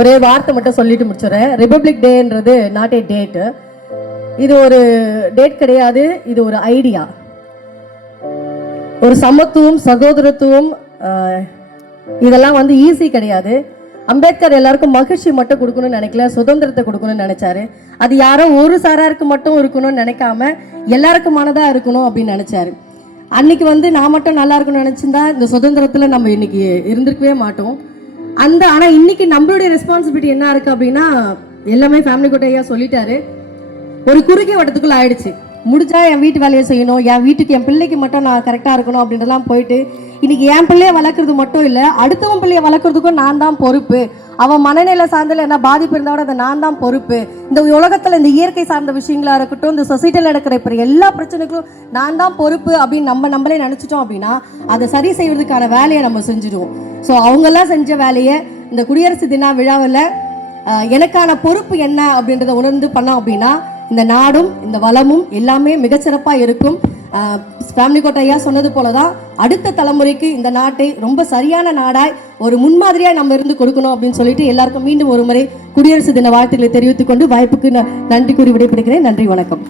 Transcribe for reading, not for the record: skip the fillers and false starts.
ஒரே வார்த்தை மட்டும் சொல்லிட்டு முடிச்சுறேன். ரிபப்ளிக் டேன்றது நாட் ஏ டேட்டு, இது ஒரு டேட் கிடையாது, இது ஒரு ஐடியா. ஒரு சமத்துவம், சகோதரத்துவம், இதெல்லாம் வந்து ஈஸி கிடையாது. அம்பேத்கர் எல்லாருக்கும் மகிழ்ச்சி மட்டும் கொடுக்கணும்னு நினைக்கல, சுதந்திரத்தை கொடுக்கணும்னு நினைச்சாரு. அது யாரோ ஒரு சாராருக்கு மட்டும் இருக்கணும்னு நினைக்காம எல்லாருக்குமானதா இருக்கணும் அப்படின்னு நினைச்சாரு. அன்னைக்கு வந்து நான் மட்டும் நல்லா இருக்கணும்னு நினைச்சிருந்தா இந்த சுதந்திரத்துல நம்ம இன்னைக்கு இருந்திருக்கவே மாட்டோம். ஆனா இன்னைக்கு நம்மளுடைய ரெஸ்பான்சிபிலிட்டி என்ன இருக்கு அப்படின்னா, எல்லாமே ஃபேமிலி கோட்டை ஐயா சொல்லிட்டாரு. ஒரு குறுகிய வட்டத்துக்குள்ள ஆயிடுச்சு. முடிஞ்சா என் வீட்டு வேலையை செய்யணும், என் வீட்டுக்கு என் பிள்ளைக்கு மட்டும் நான் கரெக்டாக இருக்கணும் அப்படின்றலாம் போயிட்டு இன்னைக்கு என் பிள்ளைய வளர்க்குறது மட்டும் இல்லை, அடுத்தவன் பிள்ளைய வளர்க்குறதுக்கும் நான் தான் பொறுப்பு. அவன் மனநிலை சார்ந்தல என்ன பாதிப்பு இருந்தாலும் அதை நான் தான் பொறுப்பு. இந்த உலகத்தில் இந்த இயற்கை சார்ந்த விஷயங்களா இருக்கட்டும், இந்த சொசைட்டியில் நடக்கிற இப்போ எல்லா பிரச்சனைகளும் நான் தான் பொறுப்பு அப்படின்னு நம்மளே நினச்சிட்டோம் அப்படின்னா அதை சரி செய்வதற்கான வேலையை நம்ம செஞ்சுடுவோம். ஸோ அவங்கெல்லாம் செஞ்ச வேலையை இந்த குடியரசு தின விழாவில் எனக்கான பொறுப்பு என்ன அப்படின்றத உணர்ந்து பண்ணோம் அப்படின்னா இந்த நாடும் இந்த வளமும் எல்லாமே மிகச்சிறப்பாக இருக்கும். ஃபேமிலி கோட்டை ஐயா சொன்னது போல தான் அடுத்த தலைமுறைக்கு இந்த நாட்டை ரொம்ப சரியான நாடாய் ஒரு முன்மாதிரியாக நம்ம இருந்து கொடுக்கணும் அப்படின்னு சொல்லிட்டு எல்லாருக்கும் மீண்டும் ஒரு முறை குடியரசு தின வாழ்த்துக்களை தெரிவித்துக் கொண்டு வாய்ப்புக்கு நன்றி கூறி விடைபெறுகிறேன். நன்றி, வணக்கம்.